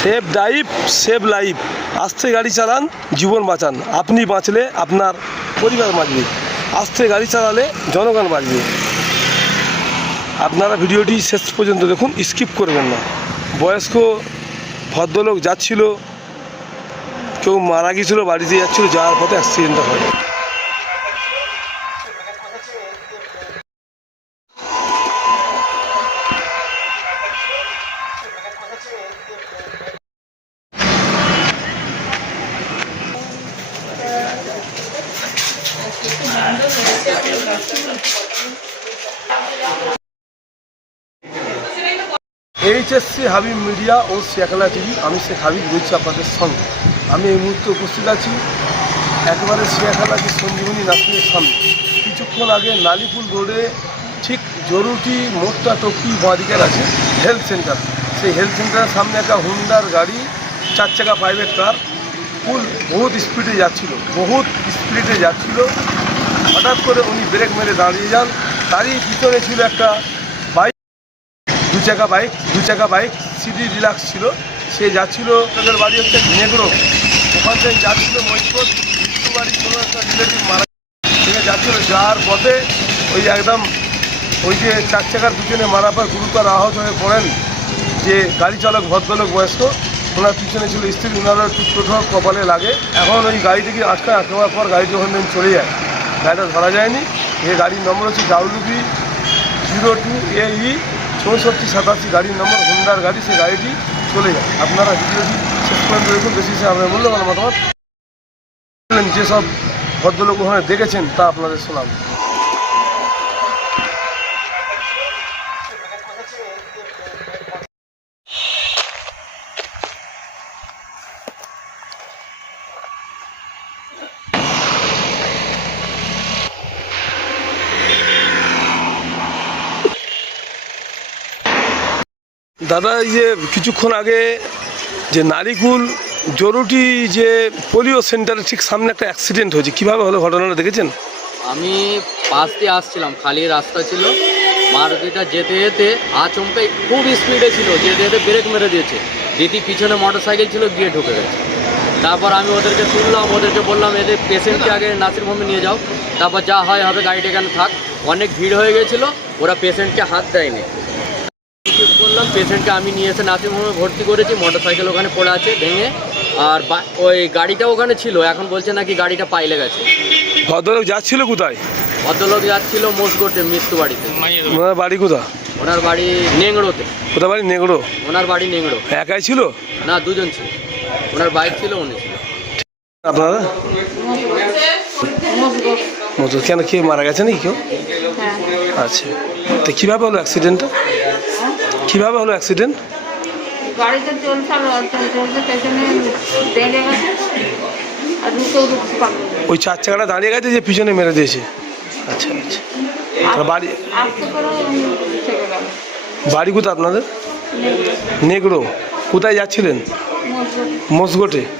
Save drive, save life. আস্তে গাড়ি চালান, জীবন বাঁচান। আপনি বাঁচলে আপনার পরিবার বাঁচবে। আস্তে গাড়ি চালালে জনগণ বাঁচবে। আপনারা ভিডিওটি শেষ পর্যন্ত দেখুন, স্কিপ করবেন না। বয়স্ক ভদ্রলোক যাচ্ছিল, কেউ মারা গিয়েছিল, বাড়িতে যাচ্ছিল, যাওয়ার পথে অ্যাক্সিডেন্টটা হয়। এইচএসসি হাবিব মিডিয়া ও শেখলা টিভি আমি শেখ হাবিব রয়েছি আপনাদের সঙ্গে। আমি এই মুহূর্তে উপস্থিত আছি একবারে শেখালা যে সঞ্জীবনী নার্সিংয়ের সামনে। কিছুক্ষণ আগে নালিপুল রোডে ঠিক জরুরি মোটটা টপি বাঁদিকের আছে হেলথ সেন্টার সেই হেলথ সেন্টারের সামনে একটা হুন্ডার গাড়ি, চার চাকা প্রাইভেট কার ফুল বহুত স্পিডে যাচ্ছিল, বহুত স্পিডে যাচ্ছিল। হঠাৎ করে উনি ব্রেক মেরে দাঁড়িয়ে যান। তারই পিছনে ছিল একটা বাইক, দু চাকা বাইক, দু চাকা বাইক, সিডি রিলাক্স ছিল। সে যাচ্ছিল, তাদের বাড়ি হচ্ছে নেগ্রো ওখান থেকে যাচ্ছিল মৈত্র মৃত্যু বাড়ি কোনো একটা রিলেটিভ মারা থেকে যাচ্ছিল যাওয়ার পথে ওই একদম ওই যে চার চাকার পিছনে মারা পর গুরুতর আহত হয়ে পড়েন যে গাড়ি চালক, ভদ্রলোক বয়স্ক। ওনার পিছনে ছিল স্ত্রী। ওনারও একটু ছোটো কপালে লাগে। এখন ওই গাড়িটিকে আটকা আটকাবার পর গাড়ি যখন চলে যায়। গাড়িটা ধরা যায়নি। এ গাড়ির নম্বর হচ্ছে ডাব্লিউবি জিরো টু ই চৌষট্টি সাতাশি। গাড়ির নম্বর হুন্ডার গাড়ি, সেই গাড়িটি চলে যায়। আপনারা ভিডিওটি শেষ পর্যন্ত দেখুন, বেশি আপনার মূল্যবান মতামত। যেসব ভদ্রলোক ওখানে দেখেছেন, তা আপনাদের শোনাব। দাদা, এই যে কিছুক্ষণ আগে যে নারিকুল জরুরি যে পোলিও সেন্টারের ঠিক সামনে একটা অ্যাক্সিডেন্ট হয়েছে, কীভাবে হলো ঘটনাটা দেখেছেন? আমি পাশ দিয়ে আসছিলাম, খালি রাস্তা ছিল। মারুতিটা যেতে যেতে আচমকে খুব স্পিডে ছিল, যেতে যেতে ব্রেক মেরে দিয়েছে। দিদি পিছনে মোটর সাইকেল ছিল, গিয়ে ঢুকে গেছে। তারপর আমি ওদেরকে তুললাম, ওদেরকে বললাম এদের পেশেন্টকে আগে নার্সিংহোমে নিয়ে যাও। তারপর যা হয় হবে, গাড়িটা এখানে থাক। অনেক ভিড় হয়ে গেছিল, ওরা পেশেন্টকে হাত দেয়নি। করলাম পেশেন্টকে আমি নিয়ে এসে নার্সিংহোমে ভর্তি করেছি মোটর সাইকেল ওখানে পড়ে আছে ভেঙে। আর বা- ওই গাড়িটা ওখানে ছিল এখন বলছে নাকি গাড়িটা পাইলে গেছে। ভদ্রলোক যাচ্ছিল কোথায়? ভদ্রলোক যাচ্ছিল মোসগোটে মৃত্যু বাড়িতে। ওনার বাড়ি কোথা ওনার বাড়ি নেংড়োতে কোথা বাড়ি? নেংড়ো ওনার বাড়ি নেংড়ো একাই ছিল? না দুজন ছিল। ওনার বাইক ছিল উনি ছিল। আপনারা? মতো কেন কে মারা গেছে নাকি কেউ? আচ্ছা। তো কীভাবে হলো অ্যাক্সিডেন্টটা কীভাবে হলো অ্যাক্সিডেন্ট গাড়িতে চলছিল চলতে চলতে পেছনে দেড়ে গেছে। আর দুটো রুক্স ওই চার চাকাটা দাঁড়িয়ে গেছে যে পিছনে মেরে দিয়েছে? আচ্ছা আচ্ছা। আর বাড়ি বাড়ি কোথা আপনাদের? নেগড়ো। কোথায় যাচ্ছিলেন? মসগোটে।